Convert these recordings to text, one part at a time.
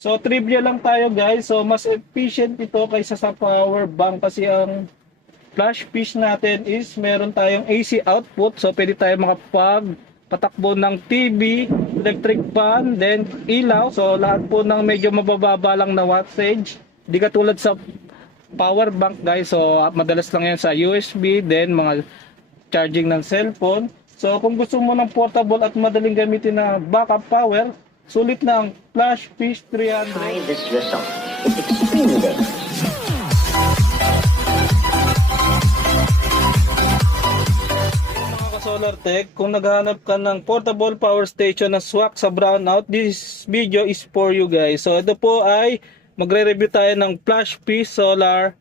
So trivia lang tayo guys. So mas efficient ito kaysa sa power bank kasi ang flash fish natin is meron tayong AC output. So pwede tayo makapagpatakbo ng TV, electric fan, then ilaw. So lahat po ng medyo mabababa lang na wattage. Di katulad sa power bank guys. So madalas lang yan sa USB, then mga charging ng cellphone. So kung gusto mo ng portable at madaling gamitin na backup power, sulit na ang Flash Fish 300. Try this yourself. It's extremely dangerous. Mga ka-Solar Tech, kung naghahanap ka ng portable power station na swak sa brownout, this video is for you guys. So ito po ay magre-review tayo ng Flash Fish Solar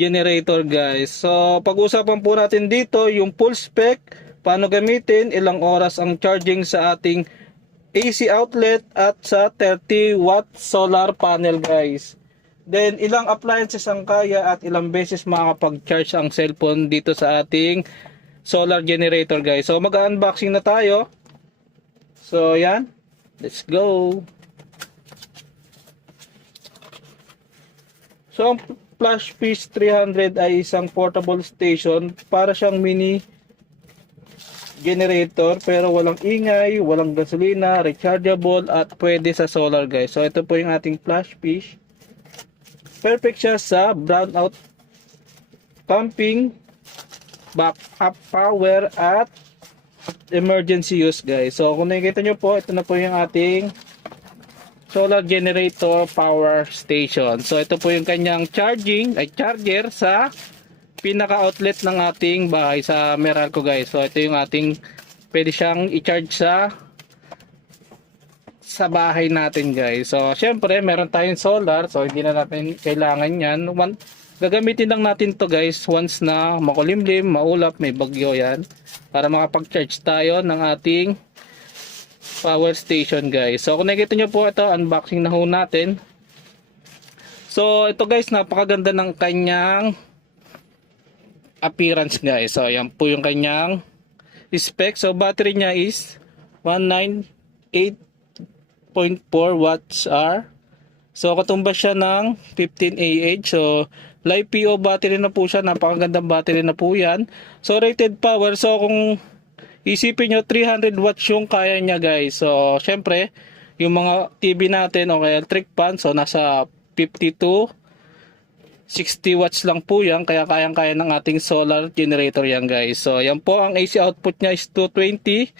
Generator guys. So pag-usapan po natin dito yung full spec, paano gamitin, ilang oras ang charging sa ating AC outlet at sa 30 watt solar panel guys. Then ilang appliances ang kaya at ilang beses makakapag-charge ang cellphone dito sa ating solar generator guys. So mag-unboxing na tayo. So yan, let's go. So ang Flash Fish 300 ay isang portable station, para siyang mini generator pero walang ingay, walang gasolina, rechargeable at pwede sa solar guys. So ito po yung ating Flash Fish. Perfect siya sa brownout, pumping, backup power at emergency use guys. So kung nakikita nyo po, ito na po yung ating solar generator power station. So ito po yung kanyang charger sa pinaka-outlet ng ating bahay sa Meralco guys. So ito yung ating pwede siyang i-charge sa bahay natin guys. So syempre meron tayong solar, so hindi na natin kailangan yan. Gagamitin lang natin to guys once na makulimlim, maulap, may bagyo yan, para makapag-charge tayo ng ating power station guys. So kung nakikita nyo po, ito unboxing na ho natin. So ito guys, napakaganda ng kanyang appearance guys. So yan po yung kanyang spec. So battery niya is 198.4 watts hour. So katumbas siya ng 15 Ah. So live PO battery na po siya. Napakagandang battery na po yan. So rated power, so kung isipin nyo 300 watts yung kaya niya guys. So syempre yung mga TV natin o kaya electric fan, so nasa 52 60 watts lang po yan, kaya kayang-kaya ng ating solar generator yan guys. So yan po, ang AC output niya is 220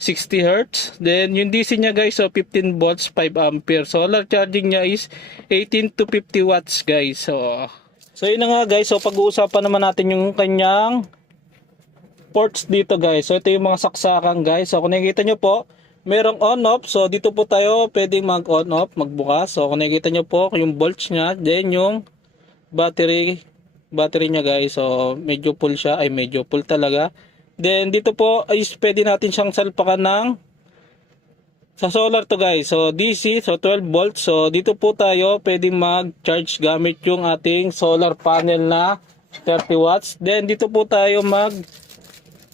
60 Hz. Then yung DC niya guys, so 15 volts 5 ampere. Solar charging niya is 18 to 50 watts guys. So yun na nga guys. So pag-uusapan naman natin yung kanyang ports dito guys. So ito yung mga saksakan guys. So kung nakikita nyo po, merong on off. So dito po tayo pwedeng mag on off, magbukas. So kung nakikita nyo po yung volts niya, then yung battery niya guys. So medyo full siya, ay medyo full talaga. Then dito po ay pwede natin siyang salpakan ng sa solar to guys. So DC, so 12 volts. So dito po tayo pwedeng mag-charge gamit yung ating solar panel na 30 watts. Then dito po tayo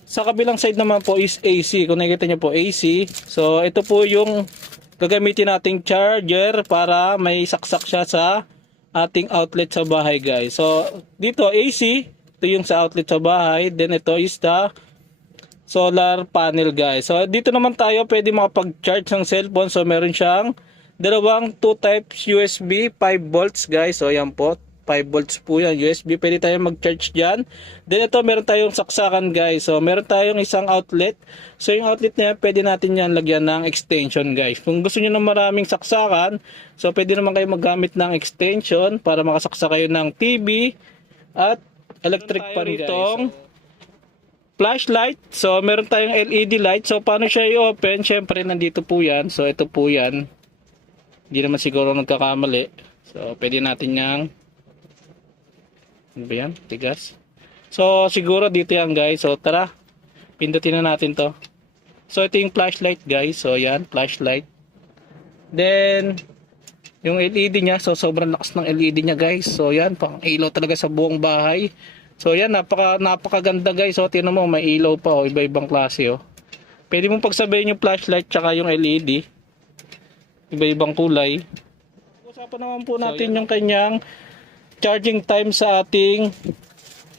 sa kabilang side naman po is AC. Kung nakikita niyo po AC. So ito po yung gagamitin nating charger para may saksak siya sa ating outlet sa bahay guys. So dito AC, ito yung sa outlet sa bahay, then ito is the solar panel guys. So dito naman tayo pwede makapag-charge ng cellphone. So meron siyang dalawang 2 types USB 5 volts guys. So yan po, 5 volts po yan USB, pwede tayo mag-charge dyan. Then ito meron tayong saksakan guys. So meron tayong isang outlet. So yung outlet na yan, pwede natin yan lagyan ng extension guys. Kung gusto niyo ng maraming saksakan, so pwede naman kayo maggamit ng extension para makasaksa kayo ng TV at electric pan guys. Flashlight. So meron tayong LED light. So paano siya i-open? Syempre nandito po yan. So ito po yan. Hindi naman siguro nagkakamali. So pwede natin yang, ano ba yan? Tigas. So siguro dito yan guys. So tara, pindutin na natin to. So ito yung flashlight guys. So yan, flashlight. Then yung LED niya, so sobrang lakas ng LED niya guys. So yan, pang ilaw talaga sa buong bahay. So yan, napakaganda guys. So tingnan mo, may ilaw pa oh, iba-ibang klase oh. Pwede mong pagsabayin yung flashlight tsaka yung LED. Iba-ibang kulay. Pag-usapan naman po natin yung kanyang charging time sa ating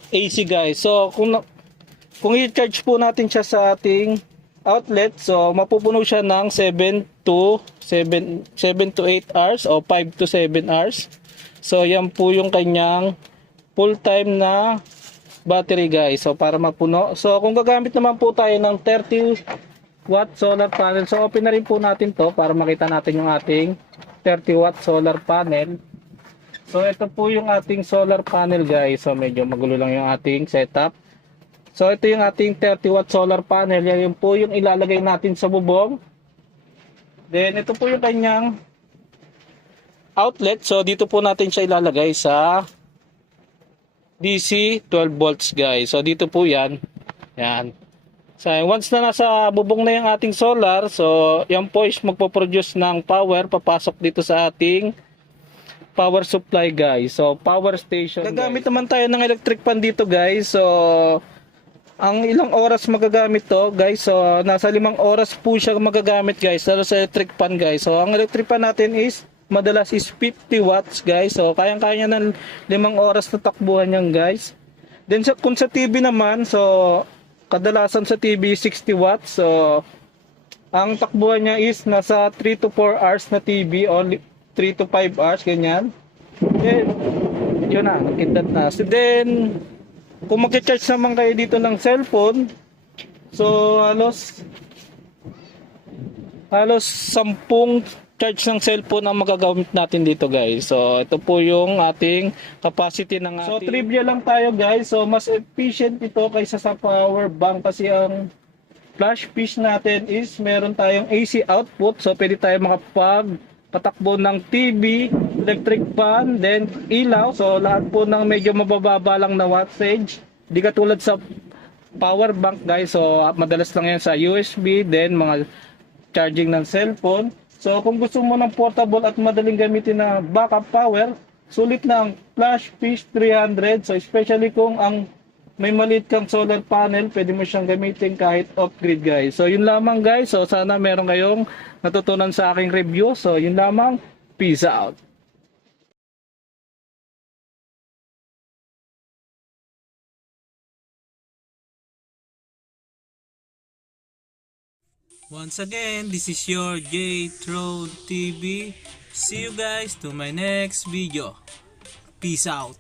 AC guys. So kung i-charge po natin siya sa ating outlet, so mapupuno siya ng 7 to 8 hours o 5 to 7 hours. So yan po yung kanyang full time na battery guys. So para mapuno. So kung gagamit naman po tayo ng 30 watt solar panel, so open na rin po natin to para makita natin yung ating 30 watt solar panel. So ito po yung ating solar panel guys. So medyo magulo lang yung ating setup. So ito yung ating 30 watt solar panel. Yan po yung ilalagay natin sa bubong. Then ito po yung kanyang outlet. So dito po natin siya ilalagay sa DC 12 volts guys. So dito po yan. Yan. So once na nasa bubong na yung ating solar, so yan po is magpo-produce ng power papasok dito sa ating power supply guys. So power station. Gagamit naman tayo ng electric fan dito guys. So ang ilang oras magagamit to guys. So nasa 5 oras po siya magagamit guys sa electric fan guys. So ang electric fan natin is madalas is 50 watts guys. So kayang-kaya ng 5 oras na takbuhan yan guys. Then kung sa TV naman, so kadalasan sa TV 60 watts. So ang takbuhan niya is nasa 3 to 4 hours na TV, only 3 to 5 hours ganyan. Then yun na, nakindat na. So then kung mag-charge naman kayo dito ng cellphone, so halos 10 charge ng cellphone ang magagamit natin dito guys. So ito po yung ating capacity ng ating. So trivia lang tayo guys. So mas efficient ito kaysa sa power bank kasi ang flash fish natin is meron tayong AC output. So pwede tayo patakbo ng TV, electric fan, then ilaw. So lahat po ng medyo mabababa lang na wattage. Di katulad sa power bank guys. So madalas lang yan sa USB, then mga charging ng cellphone. So kung gusto mo ng portable at madaling gamitin na backup power, sulit na ang Flash Fish 300. So especially kung may maliit kang solar panel, pwede mo siyang gamitin kahit off-grid guys. So yun lamang guys. So sana meron kayong natutunan sa aking review. So yun lamang. Peace out. Once again, this is your J-Throne TV. See you guys to my next video. Peace out.